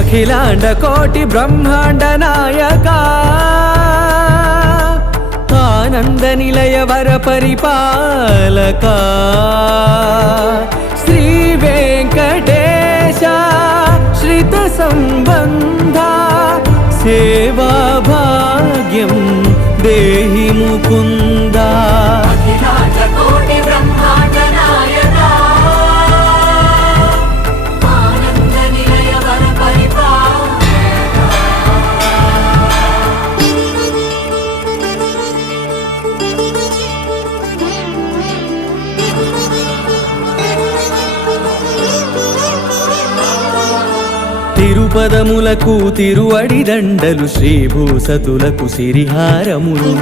అఖిలాండ కోటి బ్రహ్మాండ నాయక ఆనంద నిలయ వర పరిపాలక శ్రీ వెంకటేశ శ్రిత సంబంధ సేవా భాగ్యం దేహి ముకుంద తిరుపదములకు తిరువడి దండలు శ్రీభూసతులకు సిరిహారములు